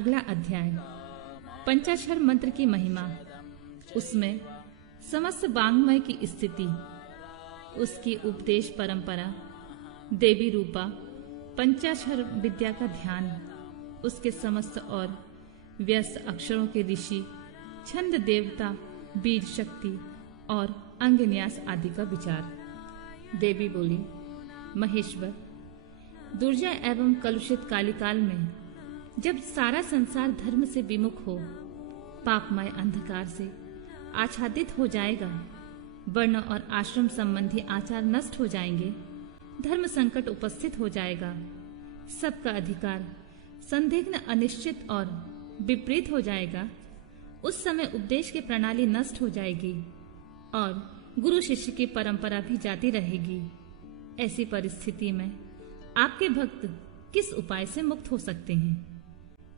अगला अध्याय पंचाक्षर मंत्र की महिमा, उसमें समस्त वाङ्मय की स्थिति, उसकी उपदेश परंपरा, देवी रूपा, पंचाक्षर विद्या का ध्यान, उसके समस्त और व्यस्त अक्षरों के ऋषि, छंद देवता, बीज शक्ति और अंग न्यास आदि का विचार। देवी बोली, महेश्वर, दुर्जय एवं कलुषित कालिकाल में जब सारा संसार धर्म से विमुख हो, पापमय अंधकार से आच्छादित हो जाएगा, वर्ण और आश्रम संबंधी आचार नष्ट हो जाएंगे, धर्म संकट उपस्थित हो जाएगा, सबका अधिकार संदिग्ध, अनिश्चित और विपरीत हो जाएगा, उस समय उपदेश की प्रणाली नष्ट हो जाएगी और गुरु शिष्य की परंपरा भी जाती रहेगी। ऐसी परिस्थिति में आपके भक्त किस उपाय से मुक्त हो सकते हैं?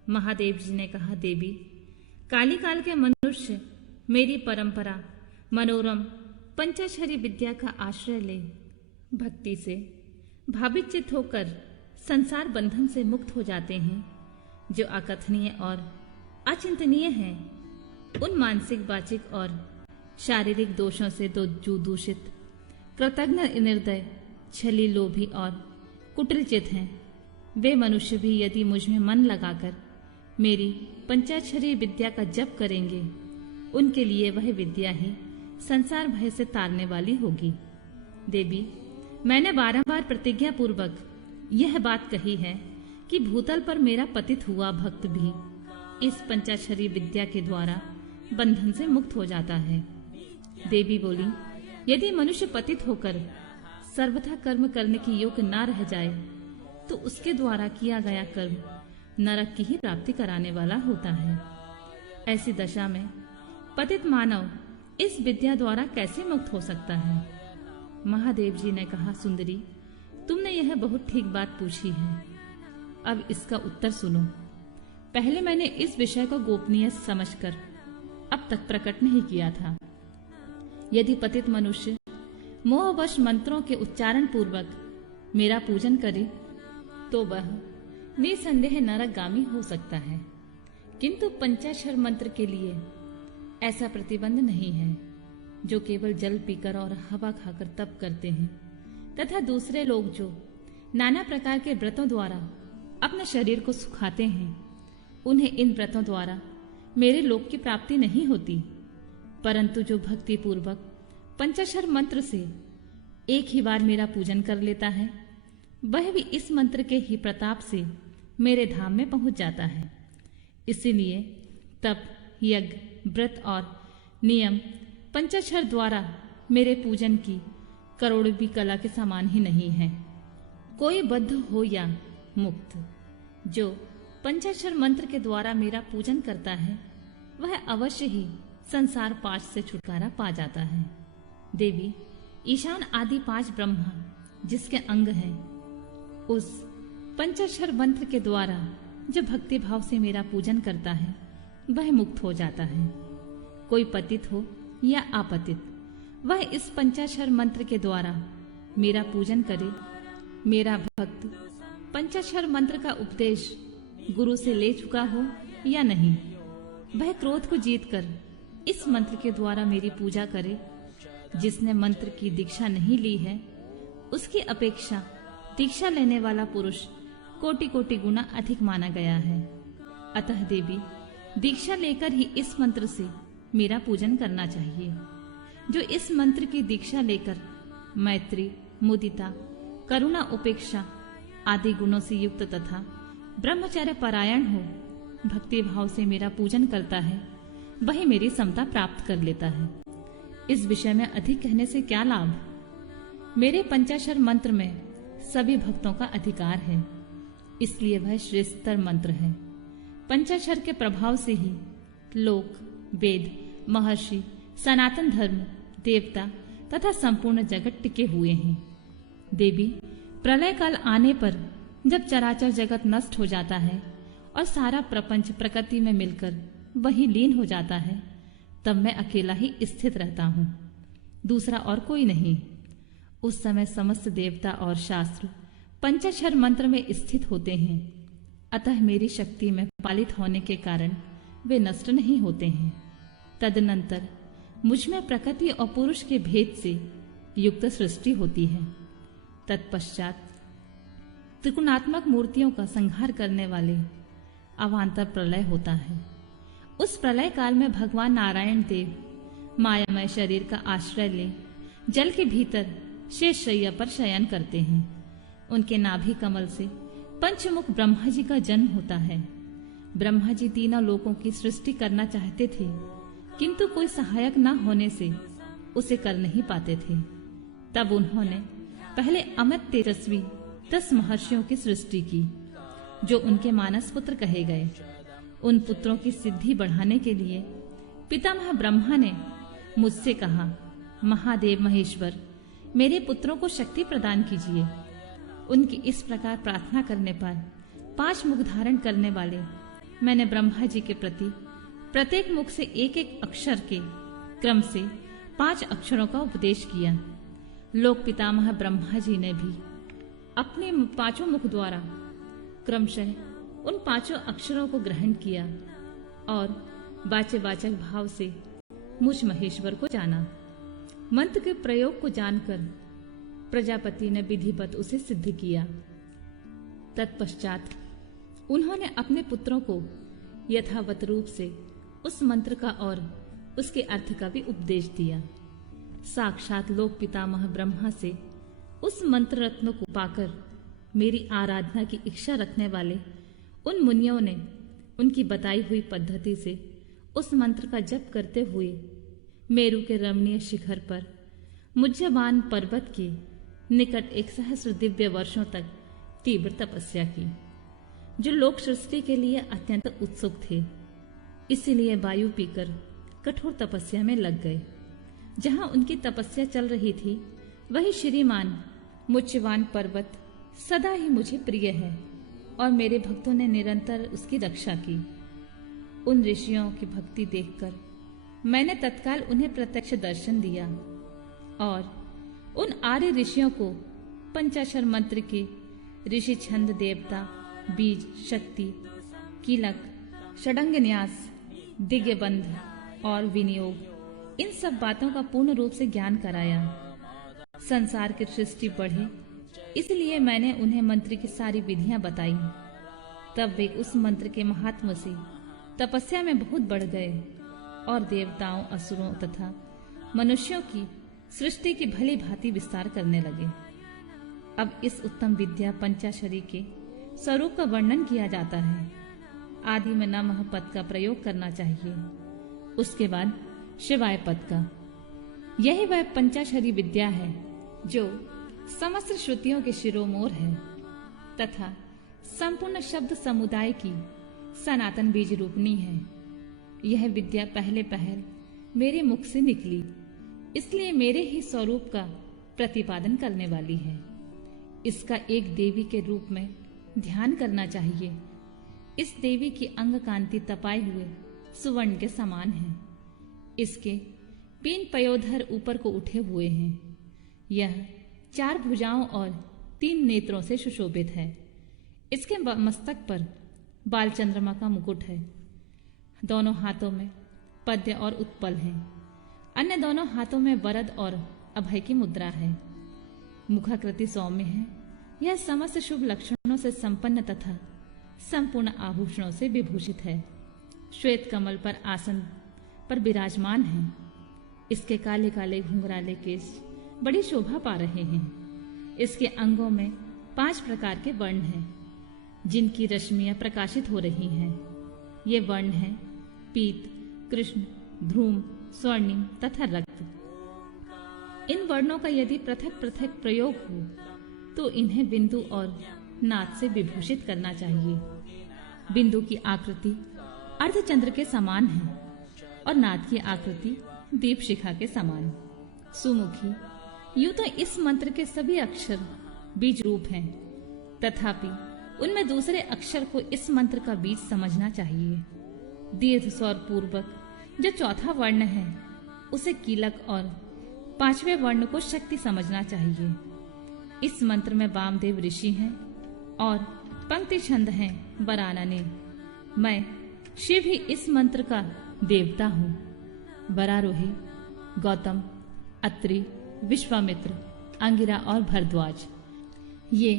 महादेव जी ने कहा, देवी, कालिकाल के मनुष्य मेरी परंपरा मनोरम पंचाक्षरी विद्या का आश्रय ले भक्ति से भावित चित्त होकर संसार बंधन से मुक्त हो जाते हैं, जो अकथनीय और अचिंतनीय हैं। उन मानसिक, वाचिक और शारीरिक दोषों से जो दूषित, कृतघ्न, निर्दय, छली, लोभी और कुटिलचित हैं, वे मनुष्य भी यदि मुझ में मन लगाकर मेरी पंचाक्षरी विद्या का जप करेंगे, उनके लिए वह विद्या ही संसार भय से तारने वाली होगी। देवी, मैंने बारंबार प्रतिज्ञा पूर्वक यह बात कही है कि भूतल पर मेरा पतित हुआ भक्त भी इस पंचाक्षरी विद्या के द्वारा बंधन से मुक्त हो जाता है। देवी बोली, यदि मनुष्य पतित होकर सर्वथा कर्म करने की योग्य न रह जाए, तो उसके द्वारा किया गया कर्म नरक की ही प्राप्ति कराने वाला होता है। ऐसी दशा में पतित मानव इस विद्या द्वारा कैसे मुक्त हो सकता है? महादेव जी ने कहा, सुंदरी, तुमने यह बहुत ठीक बात पूछी है। अब इसका उत्तर सुनो। पहले मैंने इस विषय को गोपनीय समझकर अब तक प्रकट नहीं किया था। यदि पतित मनुष्य मोहवश मंत्रों के उच्चारण पूर्वक मेरा पूजन करे, तो वह निसंदेह नरकगामी हो सकता है, किंतु पंचाक्षर मंत्र के लिए ऐसा प्रतिबंध नहीं है। जो केवल जल पीकर और हवा खाकर तप करते हैं तथा दूसरे लोग जो नाना प्रकार के व्रतों द्वारा अपने शरीर को सुखाते हैं, उन्हें इन व्रतों द्वारा मेरे लोक की प्राप्ति नहीं होती, परंतु जो भक्ति पूर्वक पंचाक्षर मंत्र से एक ही बार मेरा पूजन कर लेता है, वह भी इस मंत्र के ही प्रताप से मेरे धाम में पहुंच जाता है। इसीलिए तप, यज्ञ, व्रत और नियम पंचाक्षर द्वारा मेरे पूजन की करोड़वीं कला के समान ही नहीं है। कोई बद्ध हो या मुक्त, जो पंचाक्षर मंत्र के द्वारा मेरा पूजन करता है, वह अवश्य ही संसार पाश से छुटकारा पा जाता है। देवी, ईशान आदि 5 ब्रह्मा जिसके अंग हैं, उस पंचाक्षर मंत्र के द्वारा जो भक्ति भाव से मेरा पूजन करता है, वह मुक्त हो जाता है। कोई पतित हो या आपतित, वह इस पंचाक्षर मंत्र के द्वारा मेरा पूजन करे। मेरा भक्त पंचाक्षर मंत्र का उपदेश गुरु से ले चुका हो या नहीं, वह क्रोध को जीतकर इस मंत्र के द्वारा मेरी पूजा करे। जिसने मंत्र की दीक्षा नहीं ली है, उसकी अपेक्षा दीक्षा लेने वाला पुरुष कोटि कोटि गुना अधिक माना गया है। अतः देवी, दीक्षा लेकर ही इस मंत्र से मेरा पूजन करना चाहिए। जो इस मंत्र की दीक्षा लेकर मैत्री, मुदिता, करुणा, उपेक्षा आदि गुणों से युक्त तथा ब्रह्मचर्य परायण हो, भक्ति भाव से मेरा पूजन करता है, वही मेरी समता प्राप्त कर लेता है। इस विषय में अधिक कहने से क्या लाभ? मेरे पंचाक्षर मंत्र में सभी भक्तों का अधिकार है, इसलिए वह श्रेष्ठतर मंत्र है। पंचाक्षर के प्रभाव से ही लोक, वेद, महर्षि, सनातन धर्म, देवता तथा संपूर्ण जगत टिके हुए हैं। देवी, प्रलय काल आने पर जब चराचर जगत नष्ट हो जाता है और सारा प्रपंच प्रकृति में मिलकर वही लीन हो जाता है, तब मैं अकेला ही स्थित रहता हूँ, दूसरा और कोई नहीं। उस समय समस्त देवता और शास्त्र पंचाक्षर मंत्र में स्थित होते हैं। अतः मेरी शक्ति में पालित होने के कारण वे नष्ट नहीं होते हैं। तदनंतर मुझ में प्रकृति और पुरुष के भेद से युक्त सृष्टि होती है। तत्पश्चात त्रिगुणात्मक मूर्तियों का संहार करने वाले अवान्तर प्रलय होता है। उस प्रलय काल में भगवान नारायण देव मायामय शरीर का आश्रय ले जल के भीतर शेष शैया पर शयन करते हैं। उनके नाभि कमल से पंचमुख ब्रह्मा जी का जन्म होता है। ब्रह्मा जी तीनों लोकों की सृष्टि करना चाहते थे, किंतु कोई सहायक न होने से उसे कर नहीं पाते थे। तब उन्होंने पहले अमित तेजस्वी 10 महर्षियों की सृष्टि की, जो उनके मानस पुत्र कहे गए। उन पुत्रों की सिद्धि बढ़ाने के लिए पितामह ब्रह्मा ने मुझसे कहा, महादेव महेश्वर, मेरे पुत्रों को शक्ति प्रदान कीजिए। उनकी इस प्रकार प्रार्थना करने पर 5 मुख धारण करने वाले मैंने ब्रह्मा जी के प्रति प्रत्येक मुख से एक एक अक्षर के क्रम से 5 अक्षरों का उपदेश किया। लोक पितामह ब्रह्मा जी ने भी अपने 5 मुख द्वारा क्रमशः उन 5 अक्षरों को ग्रहण किया और वाच्यवाचक भाव से मुझ महेश्वर को जाना। मंत्र के प्रयोग को जानकर प्रजापति ने विधिवत उसे सिद्ध किया। तत्पश्चात उन्होंने अपने पुत्रों को यथावत रूप से उस मंत्र का और उसके अर्थ का भी उपदेश दिया। साक्षात लोक पितामह ब्रह्मा से उस मंत्र रत्न को पाकर मेरी आराधना की इच्छा रखने वाले उन मुनियों ने उनकी बताई हुई पद्धति से उस मंत्र का जप करते हुए मेरु के रमणीय शिखर पर मुज्जबान पर्वत के निकट 1 सहस्र दिव्य वर्षों तक तीव्र तपस्या की। जो लोक सृष्टि के लिए अत्यंत उत्सुक थे, इसीलिए वायु पीकर कठोर तपस्या में लग गए। जहां उनकी तपस्या चल रही थी, वही श्रीमान मुच्चवान पर्वत सदा ही मुझे प्रिय है और मेरे भक्तों ने निरंतर उसकी रक्षा की। उन ऋषियों की भक्ति देखकर मैंने तत्काल उन्हें प्रत्यक्ष दर्शन दिया और उन आर्य ऋषियों को पंचाक्षर मंत्र के ऋषि छंद, देवता, बीज, शक्ति, कीलक, षडंग न्यास, दिग्बंध और विनियोग, इन सब बातों का पूर्ण रूप से ज्ञान कराया। संसार की सृष्टि बढ़े, इसलिए मैंने उन्हें मंत्र की सारी विधियां बताई। तब वे उस मंत्र के महात्म से तपस्या में बहुत बढ़ गए और देवताओं, असुरों तथा मनुष्यों की सृष्टि की भली भांति विस्तार करने लगे। अब इस उत्तम विद्या पंचाक्षरी के स्वरूप का वर्णन किया जाता है। आदि में नमः पद का प्रयोग करना चाहिए, उसके बाद शिवाय पद का। यही वह पंचाक्षरी विद्या है जो समस्त श्रुतियों के शिरोमोर है तथा संपूर्ण शब्द समुदाय की सनातन बीज रूपनी है। यह विद्या पहले पहल मेरे मुख से निकली, इसलिए मेरे ही स्वरूप का प्रतिपादन करने वाली है। इसका एक देवी के रूप में ध्यान करना चाहिए। इस देवी की अंग कांति तपाए हुए सुवर्ण के समान है। इसके 3 पयोधर ऊपर को उठे हुए हैं। यह 4 भुजाओं और 3 नेत्रों से सुशोभित है। इसके मस्तक पर बाल चंद्रमा का मुकुट है। दोनों हाथों में पद्य और उत्पल है। अन्य दोनों हाथों में वरद और अभय की मुद्रा है। मुखाकृति सौम्य है। यह समस्त शुभ लक्षणों से संपन्न तथा संपूर्ण आभूषणों से विभूषित है। श्वेत कमल पर आसन पर विराजमान है। इसके काले काले घुंघराले केश बड़ी शोभा पा रहे हैं। इसके अंगों में 5 प्रकार के वर्ण हैं, जिनकी रश्मियां प्रकाशित हो रही हैं। ये वर्ण हैं पीत, कृष्ण, ध्रूम, स्वर्णिम तथा रक्त। इन वर्णों का यदि पृथक पृथक प्रयोग हो तो इन्हें बिंदु और नाद से विभूषित करना चाहिए। बिंदु की आकृति अर्धचंद्र के समान है और नाद की आकृति दीप शिखा के समान। सुमुखी, यूं तो इस मंत्र के सभी अक्षर बीज रूप हैं, तथापि उनमें दूसरे अक्षर को इस मंत्र का बीज समझना चाहिए। दीर्घ स्वर पूर्वक जो चौथा वर्ण है उसे कीलक और 5वें वर्ण को शक्ति समझना चाहिए। इस मंत्र में वामदेव ऋषि हैं और पंक्ति छंद है वरानने। मैं शिव ही इस मंत्र का देवता हूँ। वरारोही गौतम, अत्रि, विश्वामित्र, अंगिरा और भरद्वाज ये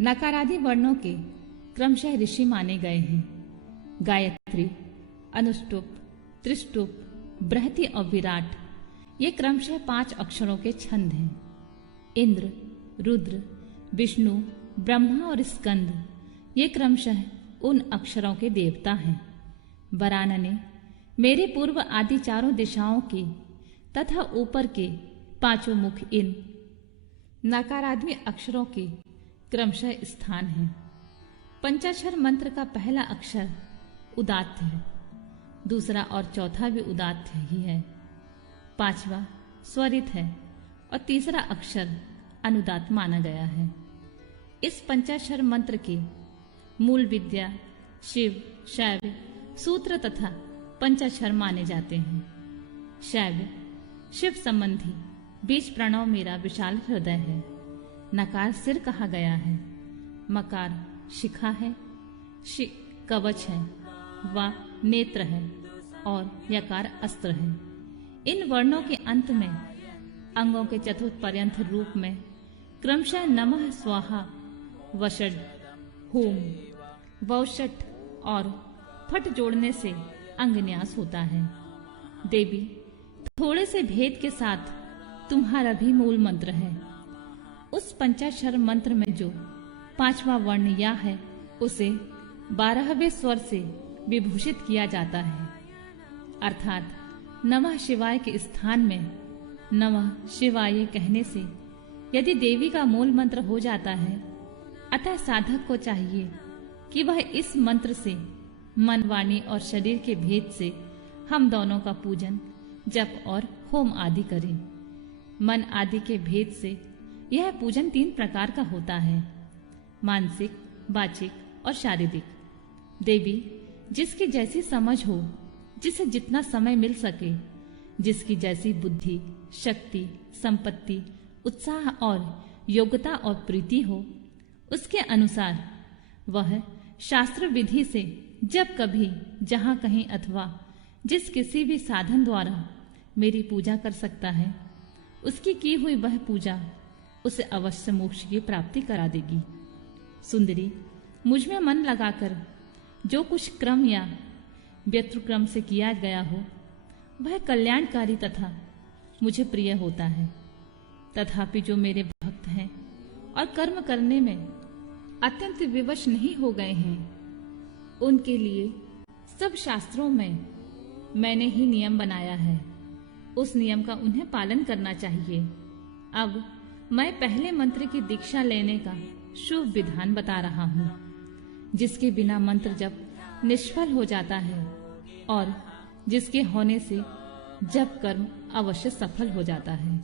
नकारादि वर्णों के क्रमशः ऋषि माने गए हैं। गायत्री, अनुष्टुप, त्रिष्टुप, बृहति और विराट ये क्रमशः 5 अक्षरों के छंद हैं। इंद्र, रुद्र, विष्णु, ब्रह्मा और स्कंद ये क्रमशः उन अक्षरों के देवता हैं। वरानने मेरे पूर्व आदि 4 दिशाओं की तथा ऊपर के 5 मुख इन नकारादि अक्षरों के क्रमशः स्थान है। पंचाक्षर मंत्र का पहला अक्षर उदात्त है, दूसरा और चौथा भी उदात्त ही है, 5वां स्वरित है और तीसरा अक्षर अनुदात्त माना गया है। इस पंचाक्षर मंत्र की मूल विद्या शिव, शैव, सूत्र तथा पंचाक्षर माने जाते हैं। शैव शिव संबंधी बीज प्रणव मेरा विशाल हृदय है। नकार सिर कहा गया है, मकार शिखा है, कवच है, व नेत्र है और यकार अस्त्र है। इन वर्णों के अंत में अंगों के चतुर्थ पर्यंत रूप में क्रमशः नमः, स्वाहा, वषड, होम, वौषट और फट जोड़ने से अंगन्यास होता है। देवी थोड़े से भेद के साथ तुम्हारा भी मूल मंत्र है। उस पंचाक्षर मंत्र में जो 5वां वर्ण या है उसे 12वें स्वर से विभूषित किया जाता है, अर्थात नमः शिवाय के स्थान में नमः शिवाय कहने से यदि देवी का मूल मंत्र हो जाता है, अतः साधक को चाहिए कि वह इस मंत्र से मन, वाणी और शरीर के भेद से हम दोनों का पूजन, जप और होम आदि करें। मन आदि के भेद से यह पूजन 3 प्रकार का होता है, मानसिक, वाचिक और शारीरिक। देवी जिसकी जैसी समझ हो, जिसे जितना समय मिल सके, जिसकी जैसी बुद्धि, शक्ति, संपत्ति, उत्साह और योग्यता और प्रीति हो, उसके अनुसार वह शास्त्र विधि से जब कभी, जहां कहीं अथवा जिस किसी भी साधन द्वारा मेरी पूजा कर सकता है, उसकी की हुई वह पूजा उसे अवश्य मोक्ष की प्राप्ति करा देगी। सुंदरी, मुझ में मन लगाकर जो कुछ क्रम या व्यत्रक्रम से किया गया हो, वह कल्याणकारी तथा मुझे प्रिय होता है। तथापि जो मेरे भक्त हैं और कर्म करने में अत्यंत विवश नहीं हो गए हैं, उनके लिए सब शास्त्रों में मैंने ही नियम बनाया है। उस नियम का उन्हें पालन करना चाहिए। अब मैं पहले मंत्र की दीक्षा लेने का शुभ विधान बता रहा हूँ, जिसके बिना मंत्र जप निष्फल हो जाता है और जिसके होने से जप कर्म अवश्य सफल हो जाता है।